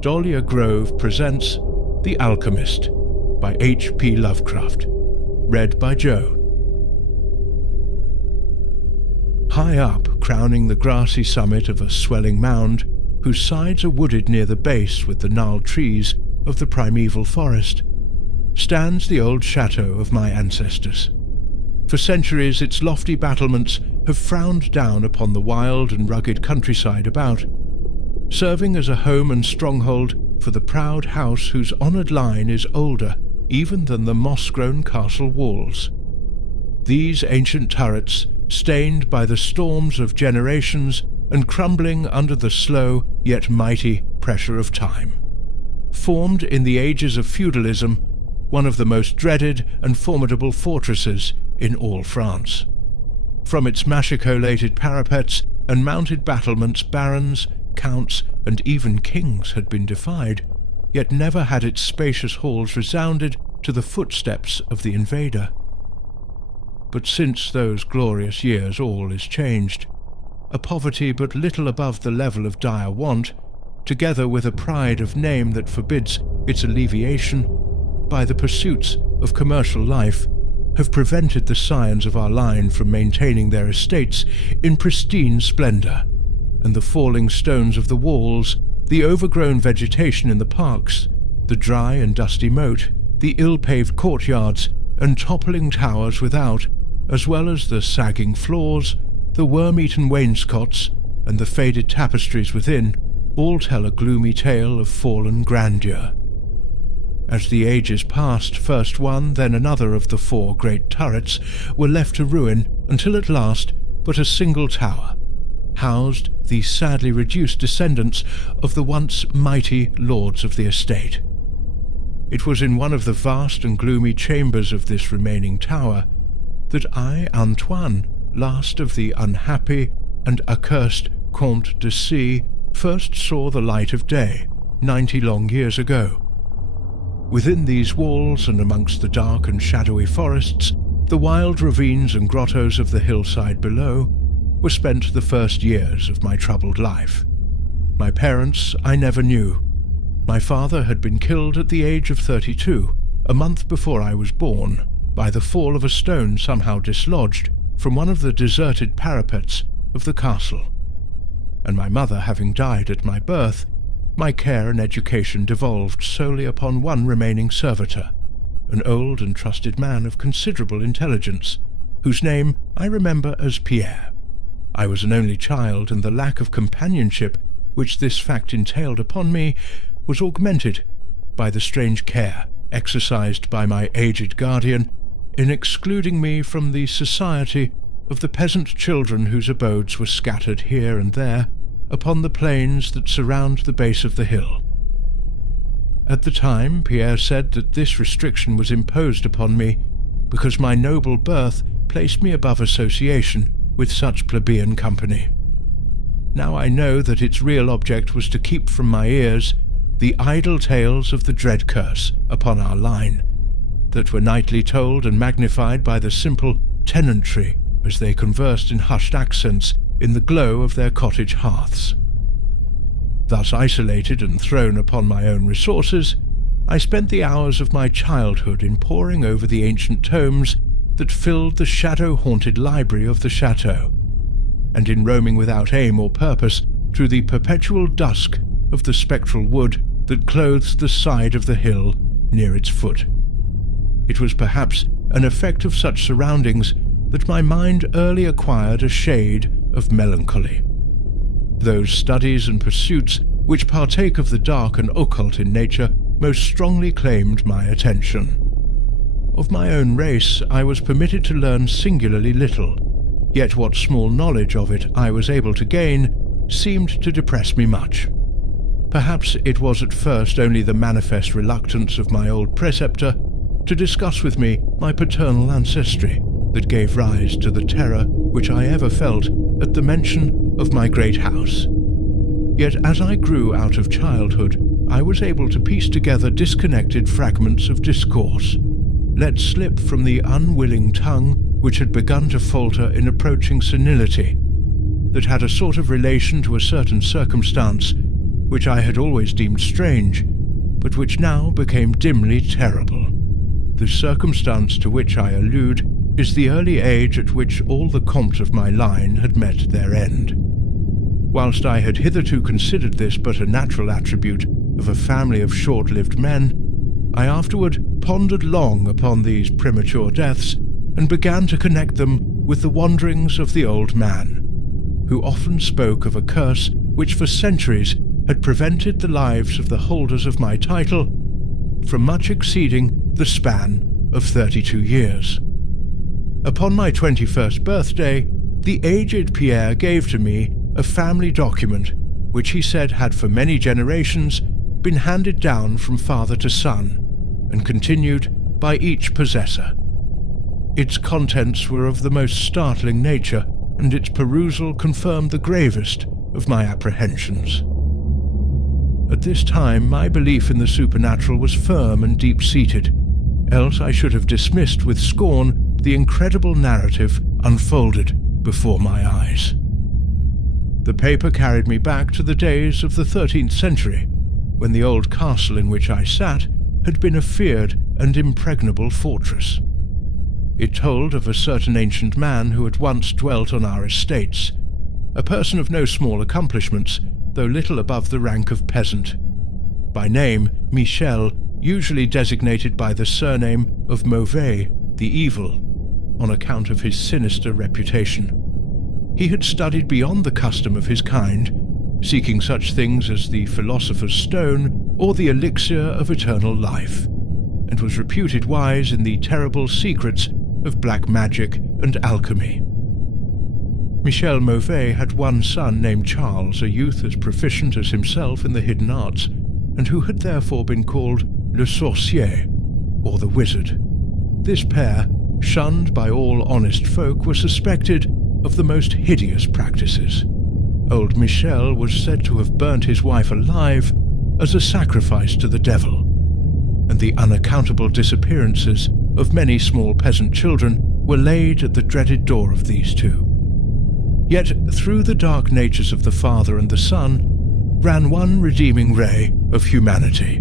Dahlia Grove presents The Alchemist by H.P. Lovecraft, read by Joe. High up, crowning the grassy summit of a swelling mound, whose sides are wooded near the base with the gnarled trees of the primeval forest, stands the old chateau of my ancestors. For centuries its lofty battlements have frowned down upon the wild and rugged countryside about, serving as a home and stronghold for the proud house whose honoured line is older even than the moss-grown castle walls. These ancient turrets, stained by the storms of generations and crumbling under the slow yet mighty pressure of time, formed in the ages of feudalism one of the most dreaded and formidable fortresses in all France. From its machicolated parapets and mounted battlements, barons, counts, and even kings had been defied, yet never had its spacious halls resounded to the footsteps of the invader. But since those glorious years all is changed. A poverty but little above the level of dire want, together with a pride of name that forbids its alleviation by the pursuits of commercial life, have prevented the scions of our line from maintaining their estates in pristine splendour, and the falling stones of the walls, the overgrown vegetation in the parks, the dry and dusty moat, the ill-paved courtyards and toppling towers without, as well as the sagging floors, the worm-eaten wainscots, and the faded tapestries within, all tell a gloomy tale of fallen grandeur. As the ages passed, first one, then another of the four great turrets were left to ruin until at last but a single tower housed the sadly reduced descendants of the once mighty lords of the estate. It was in one of the vast and gloomy chambers of this remaining tower that I, Antoine, last of the unhappy and accursed Comte de C, first saw the light of day 90 long years ago. Within these walls and amongst the dark and shadowy forests, the wild ravines and grottos of the hillside below, were spent the first years of my troubled life. My parents I never knew. My father had been killed at the age of 32, a month before I was born, by the fall of a stone somehow dislodged from one of the deserted parapets of the castle. And my mother having died at my birth, my care and education devolved solely upon one remaining servitor, an old and trusted man of considerable intelligence, whose name I remember as Pierre. I was an only child, and the lack of companionship which this fact entailed upon me was augmented by the strange care exercised by my aged guardian in excluding me from the society of the peasant children whose abodes were scattered here and there upon the plains that surround the base of the hill. At the time, Pierre said that this restriction was imposed upon me because my noble birth placed me above association with such plebeian company. Now I know that its real object was to keep from my ears the idle tales of the dread curse upon our line, that were nightly told and magnified by the simple tenantry as they conversed in hushed accents in the glow of their cottage hearths. Thus isolated and thrown upon my own resources, I spent the hours of my childhood in poring over the ancient tomes that filled the shadow-haunted library of the chateau, and in roaming without aim or purpose through the perpetual dusk of the spectral wood that clothes the side of the hill near its foot. It was perhaps an effect of such surroundings that my mind early acquired a shade of melancholy. Those studies and pursuits which partake of the dark and occult in nature most strongly claimed my attention. Of my own race I was permitted to learn singularly little, yet what small knowledge of it I was able to gain seemed to depress me much. Perhaps it was at first only the manifest reluctance of my old preceptor to discuss with me my paternal ancestry that gave rise to the terror which I ever felt at the mention of my great house. Yet as I grew out of childhood, I was able to piece together disconnected fragments of discourse, let slip from the unwilling tongue which had begun to falter in approaching senility, that had a sort of relation to a certain circumstance which I had always deemed strange, but which now became dimly terrible. The circumstance to which I allude is the early age at which all the comtes of my line had met their end. Whilst I had hitherto considered this but a natural attribute of a family of short-lived men, I afterward pondered long upon these premature deaths and began to connect them with the wanderings of the old man, who often spoke of a curse which for centuries had prevented the lives of the holders of my title from much exceeding the span of 32 years. Upon my 21st birthday, the aged Pierre gave to me a family document which he said had for many generations been handed down from father to son and continued by each possessor. Its contents were of the most startling nature, and its perusal confirmed the gravest of my apprehensions. At this time, my belief in the supernatural was firm and deep-seated, else I should have dismissed with scorn the incredible narrative unfolded before my eyes. The paper carried me back to the days of the 13th century, when the old castle in which I sat had been a feared and impregnable fortress. It told of a certain ancient man who had once dwelt on our estates, a person of no small accomplishments, though little above the rank of peasant. By name, Michel, usually designated by the surname of Mauvais, the evil, on account of his sinister reputation. He had studied beyond the custom of his kind, seeking such things as the philosopher's stone or the elixir of eternal life, and was reputed wise in the terrible secrets of black magic and alchemy. Michel Mauvais had one son named Charles, a youth as proficient as himself in the hidden arts, and who had therefore been called Le Sorcier, or the Wizard. This pair, shunned by all honest folk, were suspected of the most hideous practices. Old Michel was said to have burnt his wife alive as a sacrifice to the devil, and the unaccountable disappearances of many small peasant children were laid at the dreaded door of these two. Yet through the dark natures of the father and the son ran one redeeming ray of humanity.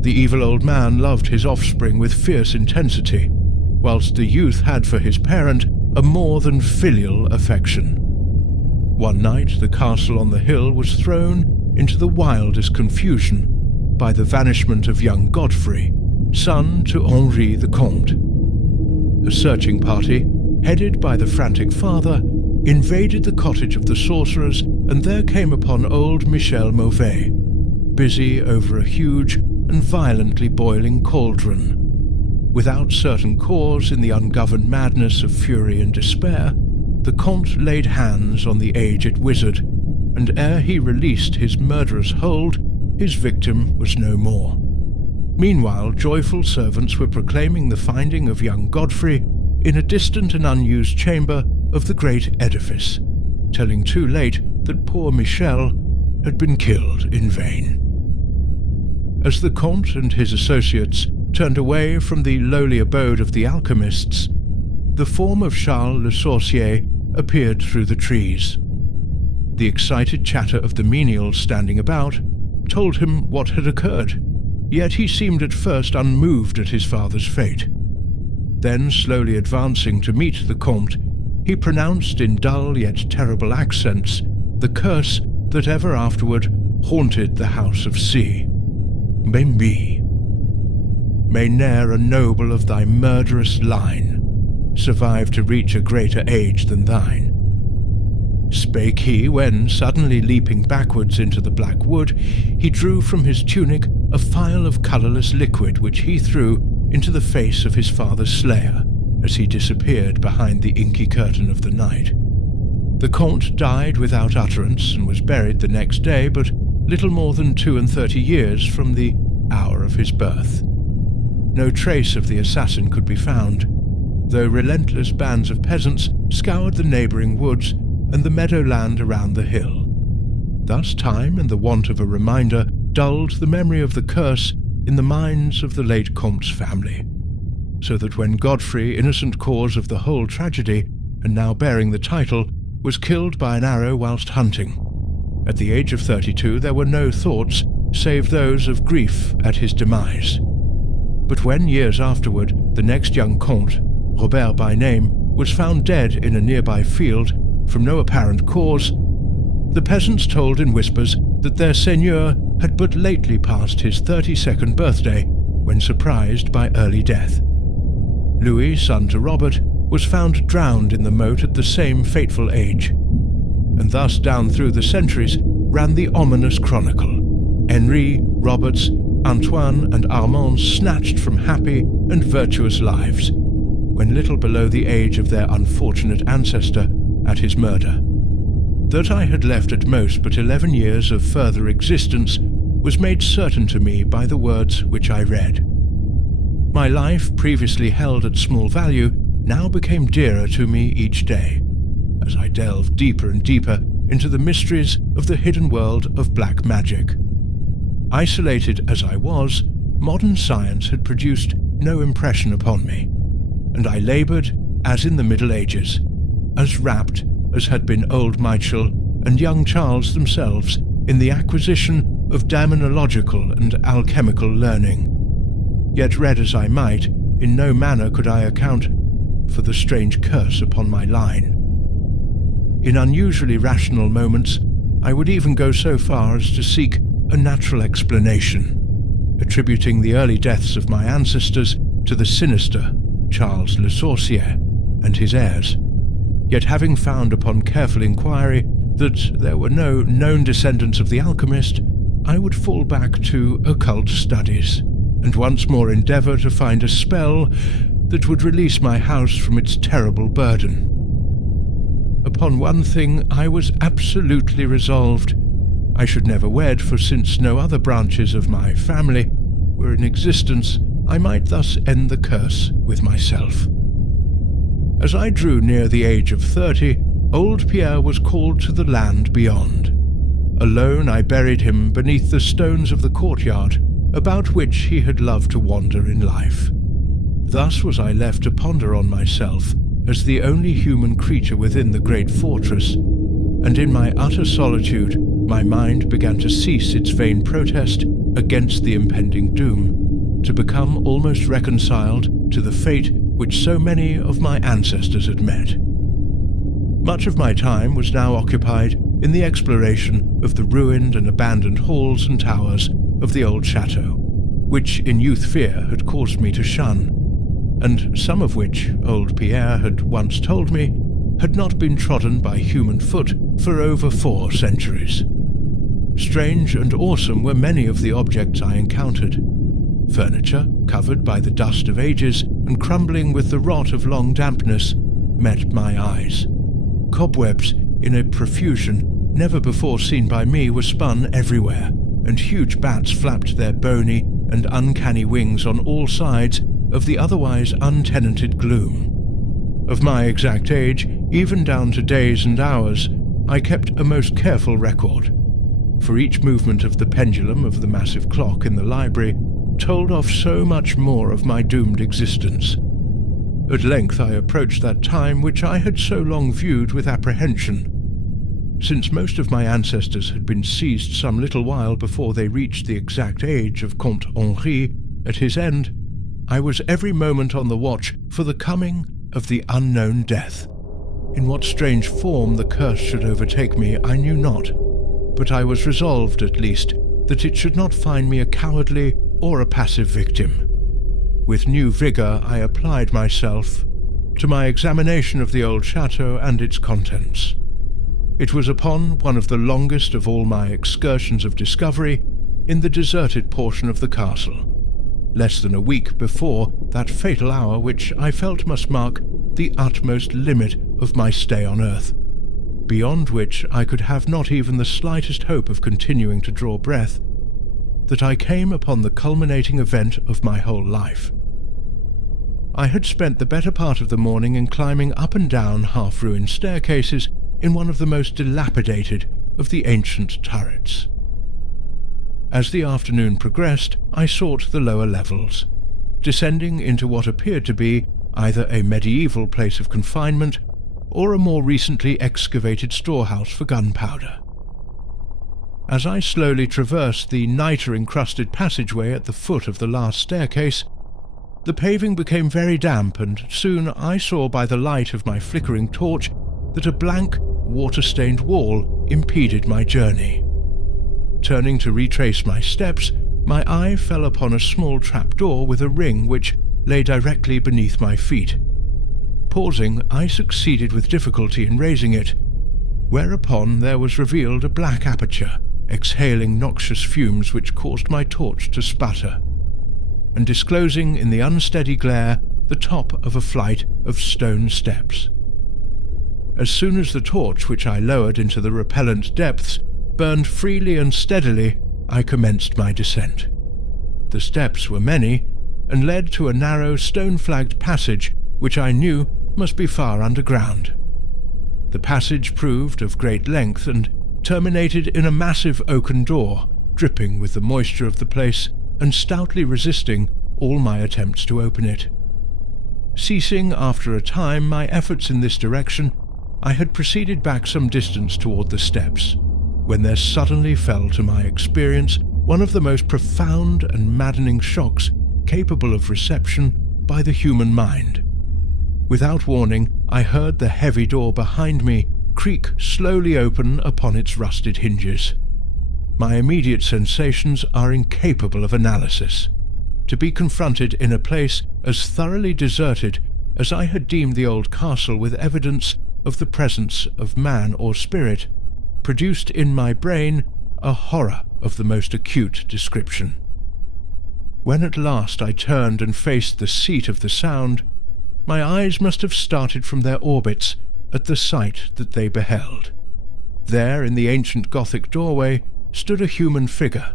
The evil old man loved his offspring with fierce intensity, whilst the youth had for his parent a more than filial affection. One night the castle on the hill was thrown into the wildest confusion by the vanishment of young Godfrey, son to Henri the Comte. A searching party, headed by the frantic father, invaded the cottage of the sorcerers and there came upon old Michel Mauvais, busy over a huge and violently boiling cauldron. Without certain cause, in the ungoverned madness of fury and despair, the Comte laid hands on the aged wizard, and ere he released his murderous hold, his victim was no more. Meanwhile, joyful servants were proclaiming the finding of young Godfrey in a distant and unused chamber of the great edifice, telling too late that poor Michel had been killed in vain. As the Comte and his associates turned away from the lowly abode of the alchemists, the form of Charles Le Sorcier appeared through the trees. The excited chatter of the menials standing about told him what had occurred, yet he seemed at first unmoved at his father's fate. Then, slowly advancing to meet the Comte, he pronounced in dull yet terrible accents the curse that ever afterward haunted the house of C. Membi. May ne'er a noble of thy murderous line survive to reach a greater age than thine. Spake he when, suddenly leaping backwards into the black wood, he drew from his tunic a phial of colourless liquid which he threw into the face of his father's slayer as he disappeared behind the inky curtain of the night. The Comte died without utterance and was buried the next day, but little more than 32 years from the hour of his birth. No trace of the assassin could be found, though relentless bands of peasants scoured the neighbouring woods and the meadowland around the hill. Thus time and the want of a reminder dulled the memory of the curse in the minds of the late Comte's family, so that when Godfrey, innocent cause of the whole tragedy, and now bearing the title, was killed by an arrow whilst hunting, At the age of 32, there were no thoughts save those of grief at his demise. But when, years afterward, the next young comte, Robert by name, was found dead in a nearby field from no apparent cause, the peasants told in whispers that their seigneur had but lately passed his 32nd birthday when surprised by early death. Louis, son to Robert, was found drowned in the moat at the same fateful age. And thus down through the centuries ran the ominous chronicle. Henri, Roberts, Antoine and Armand snatched from happy and virtuous lives, when little below the age of their unfortunate ancestor at his murder. That I had left at most but 11 years of further existence was made certain to me by the words which I read. My life, previously held at small value, now became dearer to me each day, as I delved deeper and deeper into the mysteries of the hidden world of black magic. Isolated as I was, modern science had produced no impression upon me, and I laboured, as in the Middle Ages, as rapt as had been old Michel and young Charles themselves in the acquisition of demonological and alchemical learning. Yet read as I might, in no manner could I account for the strange curse upon my line. In unusually rational moments, I would even go so far as to seek a natural explanation, attributing the early deaths of my ancestors to the sinister Charles Le Sorcier and his heirs. Yet having found upon careful inquiry that there were no known descendants of the Alchemist, I would fall back to occult studies, and once more endeavour to find a spell that would release my house from its terrible burden. Upon one thing I was absolutely resolved. I should never wed, for since no other branches of my family were in existence, I might thus end the curse with myself. As I drew near the age of 30, old Pierre was called to the land beyond. Alone I buried him beneath the stones of the courtyard, about which he had loved to wander in life. Thus was I left to ponder on myself as the only human creature within the great fortress, and in my utter solitude my mind began to cease its vain protest against the impending doom, to become almost reconciled to the fate which so many of my ancestors had met. Much of my time was now occupied in the exploration of the ruined and abandoned halls and towers of the old chateau, which in youth fear had caused me to shun, and some of which, old Pierre had once told me, had not been trodden by human foot for over 4 centuries. Strange and awesome were many of the objects I encountered. Furniture, covered by the dust of ages and crumbling with the rot of long dampness, met my eyes. Cobwebs, in a profusion never before seen by me, were spun everywhere, and huge bats flapped their bony and uncanny wings on all sides of the otherwise untenanted gloom. Of my exact age, even down to days and hours, I kept a most careful record, for each movement of the pendulum of the massive clock in the library told of so much more of my doomed existence. At length I approached that time which I had so long viewed with apprehension. Since most of my ancestors had been seized some little while before they reached the exact age of Comte Henri at his end, I was every moment on the watch for the coming of the unknown death. In what strange form the curse should overtake me I knew not, but I was resolved, at least, that it should not find me a cowardly or a passive victim. With new vigour I applied myself to my examination of the old chateau and its contents. It was upon one of the longest of all my excursions of discovery in the deserted portion of the castle, less than a week before that fatal hour which I felt must mark the utmost limit of my stay on earth, beyond which I could have not even the slightest hope of continuing to draw breath, that I came upon the culminating event of my whole life. I had spent the better part of the morning in climbing up and down half-ruined staircases in one of the most dilapidated of the ancient turrets. As the afternoon progressed, I sought the lower levels, descending into what appeared to be either a medieval place of confinement or a more recently excavated storehouse for gunpowder. as I slowly traversed the nitre-encrusted passageway at the foot of the last staircase, the paving became very damp, and soon I saw by the light of my flickering torch that a blank, water-stained wall impeded my journey. Turning to retrace my steps, my eye fell upon a small trapdoor with a ring which lay directly beneath my feet. Pausing, I succeeded with difficulty in raising it, whereupon there was revealed a black aperture, exhaling noxious fumes which caused my torch to sputter, and disclosing in the unsteady glare the top of a flight of stone steps. As soon as the torch, which I lowered into the repellent depths, burned freely and steadily, I commenced my descent. The steps were many, and led to a narrow stone-flagged passage which I knew must be far underground. The passage proved of great length and terminated in a massive oaken door, dripping with the moisture of the place and stoutly resisting all my attempts to open it. Ceasing after a time my efforts in this direction, I had proceeded back some distance toward the steps, when there suddenly fell to my experience one of the most profound and maddening shocks capable of reception by the human mind. Without warning, I heard the heavy door behind me creak slowly open upon its rusted hinges. My immediate sensations are incapable of analysis. To be confronted in a place as thoroughly deserted as I had deemed the old castle with evidence of the presence of man or spirit, produced in my brain a horror of the most acute description. When at last I turned and faced the seat of the sound, my eyes must have started from their orbits at the sight that they beheld. There, in the ancient Gothic doorway, stood a human figure.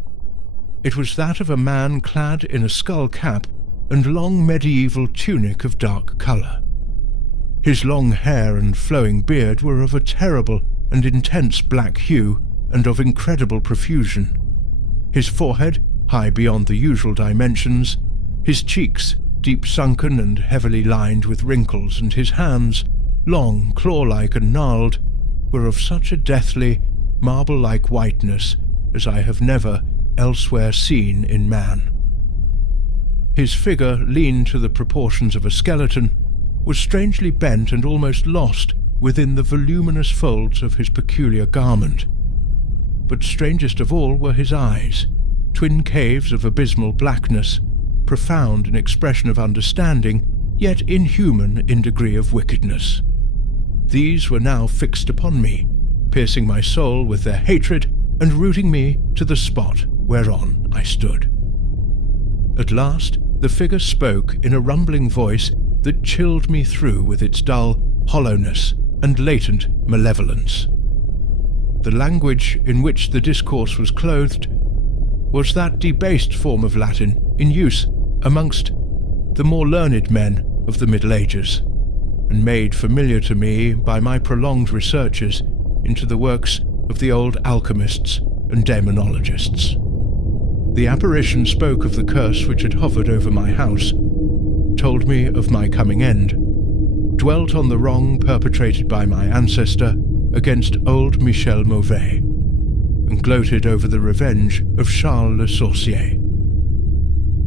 It was that of a man clad in a skull cap and long medieval tunic of dark colour. His long hair and flowing beard were of a terrible and intense black hue and of incredible profusion. His forehead, high beyond the usual dimensions, his cheeks, deep sunken and heavily lined with wrinkles, and his hands, long, claw-like and gnarled, were of such a deathly, marble-like whiteness as I have never elsewhere seen in man. His figure, lean to the proportions of a skeleton, was strangely bent and almost lost within the voluminous folds of his peculiar garment. But strangest of all were his eyes, twin caves of abysmal blackness, profound in expression of understanding, yet inhuman in degree of wickedness. These were now fixed upon me, piercing my soul with their hatred and rooting me to the spot whereon I stood. At last the figure spoke in a rumbling voice that chilled me through with its dull hollowness and latent malevolence. The language in which the discourse was clothed was that debased form of Latin in use amongst the more learned men of the Middle Ages, and made familiar to me by my prolonged researches into the works of the old alchemists and demonologists. The apparition spoke of the curse which had hovered over my house, told me of my coming end, dwelt on the wrong perpetrated by my ancestor against old Michel Mauvais, and gloated over the revenge of Charles Le Sorcier.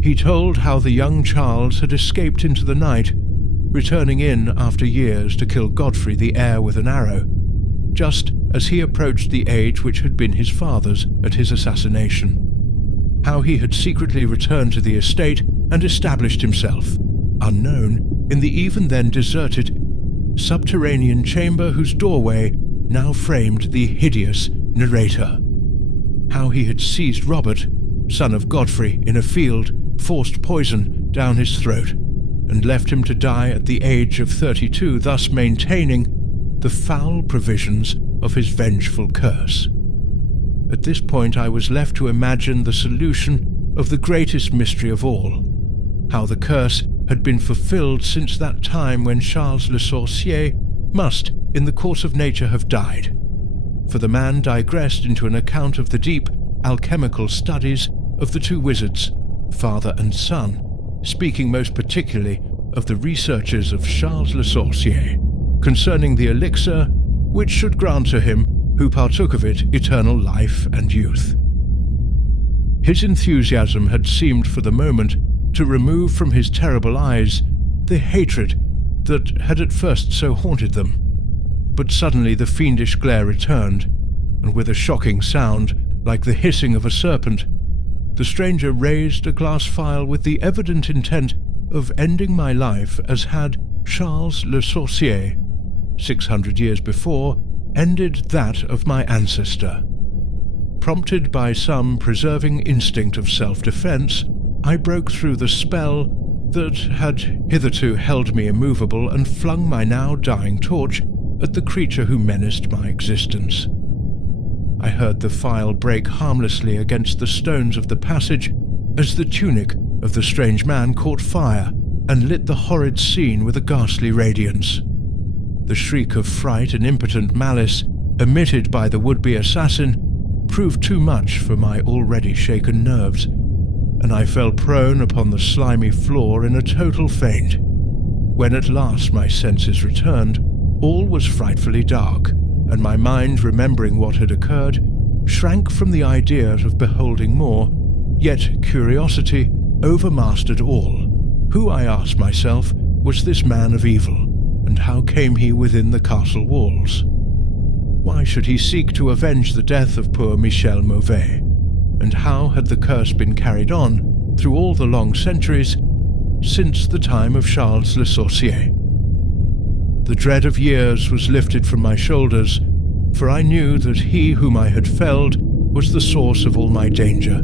He told how the young Charles had escaped into the night, returning in after years to kill Godfrey the heir with an arrow, just as he approached the age which had been his father's at his assassination. How he had secretly returned to the estate and established himself, unknown, in the even then deserted subterranean chamber whose doorway now framed the hideous narrator. How he had seized Robert, son of Godfrey, in a field, forced poison down his throat, and left him to die at the age of 32, thus maintaining the foul provisions of his vengeful curse. At this point I was left to imagine the solution of the greatest mystery of all, how the curse had been fulfilled since that time when Charles Le Sorcier must, in the course of nature, have died, for the man digressed into an account of the deep alchemical studies of the two wizards, father and son, speaking most particularly of the researches of Charles Le Sorcier concerning the elixir which should grant to him who partook of it eternal life and youth. His enthusiasm had seemed for the moment to remove from his terrible eyes the hatred that had at first so haunted them. But suddenly the fiendish glare returned, and with a shocking sound, like the hissing of a serpent, the stranger raised a glass phial with the evident intent of ending my life as had Charles Le Sorcier, 600 years before, ended that of my ancestor. Prompted by some preserving instinct of self-defense, I broke through the spell that had hitherto held me immovable and flung my now dying torch at the creature who menaced my existence. I heard the phial break harmlessly against the stones of the passage as the tunic of the strange man caught fire and lit the horrid scene with a ghastly radiance. The shriek of fright and impotent malice emitted by the would-be assassin proved too much for my already shaken nerves, and I fell prone upon the slimy floor in a total faint. When at last my senses returned, all was frightfully dark, and my mind, remembering what had occurred, shrank from the idea of beholding more, yet curiosity overmastered all. Who, I asked myself, was this man of evil, and how came he within the castle walls? Why should he seek to avenge the death of poor Michel Mauvais, and how had the curse been carried on through all the long centuries since the time of Charles Le Sorcier? The dread of years was lifted from my shoulders, for I knew that he whom I had felled was the source of all my danger,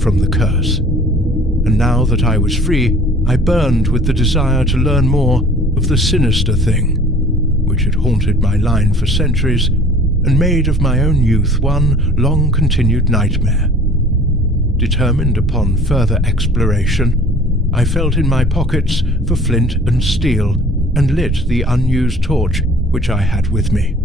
from the curse. And now that I was free, I burned with the desire to learn more of the sinister thing, which had haunted my line for centuries and made of my own youth one long-continued nightmare. Determined upon further exploration, I felt in my pockets for flint and steel and lit the unused torch which I had with me.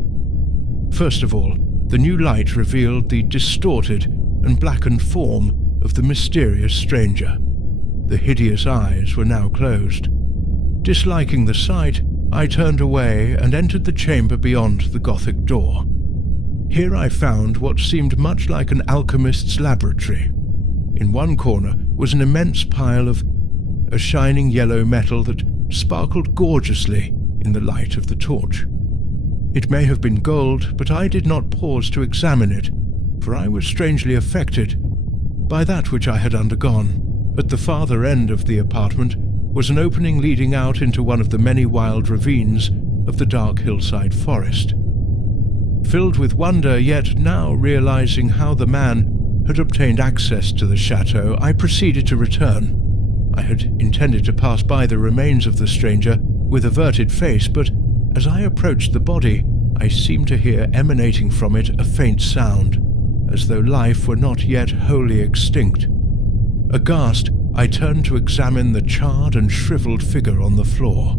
First of all, the new light revealed the distorted and blackened form of the mysterious stranger. The hideous eyes were now closed. Disliking the sight, I turned away and entered the chamber beyond the Gothic door. Here I found what seemed much like an alchemist's laboratory. In one corner was an immense pile of a shining yellow metal that sparkled gorgeously in the light of the torch. It may have been gold, but I did not pause to examine it, for I was strangely affected by that which I had undergone. At the farther end of the apartment was an opening leading out into one of the many wild ravines of the dark hillside forest. Filled with wonder, yet now realizing how the man had obtained access to the chateau, I proceeded to return. I had intended to pass by the remains of the stranger with averted face, but as I approached the body, I seemed to hear emanating from it a faint sound, as though life were not yet wholly extinct. Aghast, I turned to examine the charred and shriveled figure on the floor.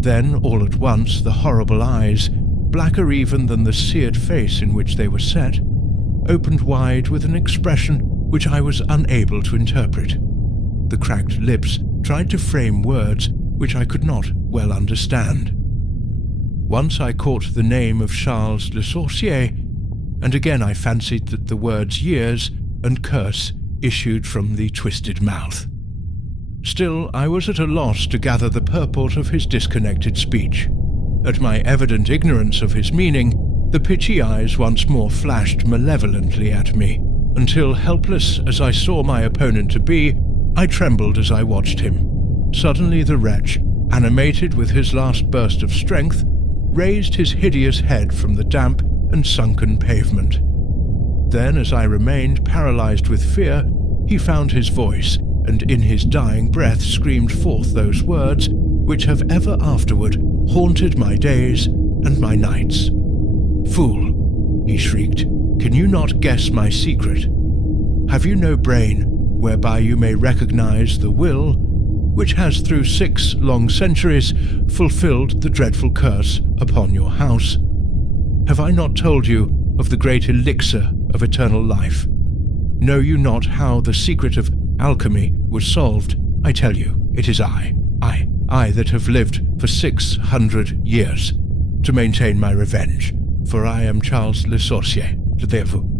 Then, all at once, the horrible eyes, blacker even than the seared face in which they were set, opened wide with an expression which I was unable to interpret. The cracked lips tried to frame words which I could not well understand. Once I caught the name of Charles Le Sorcier, and again I fancied that the words years and curse issued from the twisted mouth. Still, I was at a loss to gather the purport of his disconnected speech. At my evident ignorance of his meaning, the pitchy eyes once more flashed malevolently at me, until, helpless as I saw my opponent to be, I trembled as I watched him. Suddenly the wretch, animated with his last burst of strength, raised his hideous head from the damp and sunken pavement. Then, as I remained paralyzed with fear, he found his voice, and in his dying breath screamed forth those words which have ever afterward haunted my days and my nights. "Fool," he shrieked, "can you not guess my secret? Have you no brain whereby you may recognize the will which has through 6 long centuries fulfilled the dreadful curse upon your house? Have I not told you of the great elixir of eternal life? Know you not how the secret of alchemy was solved? I tell you, it is I that have lived for 600 years to maintain my revenge, for I am Charles Le Sorcier. Levez-vous.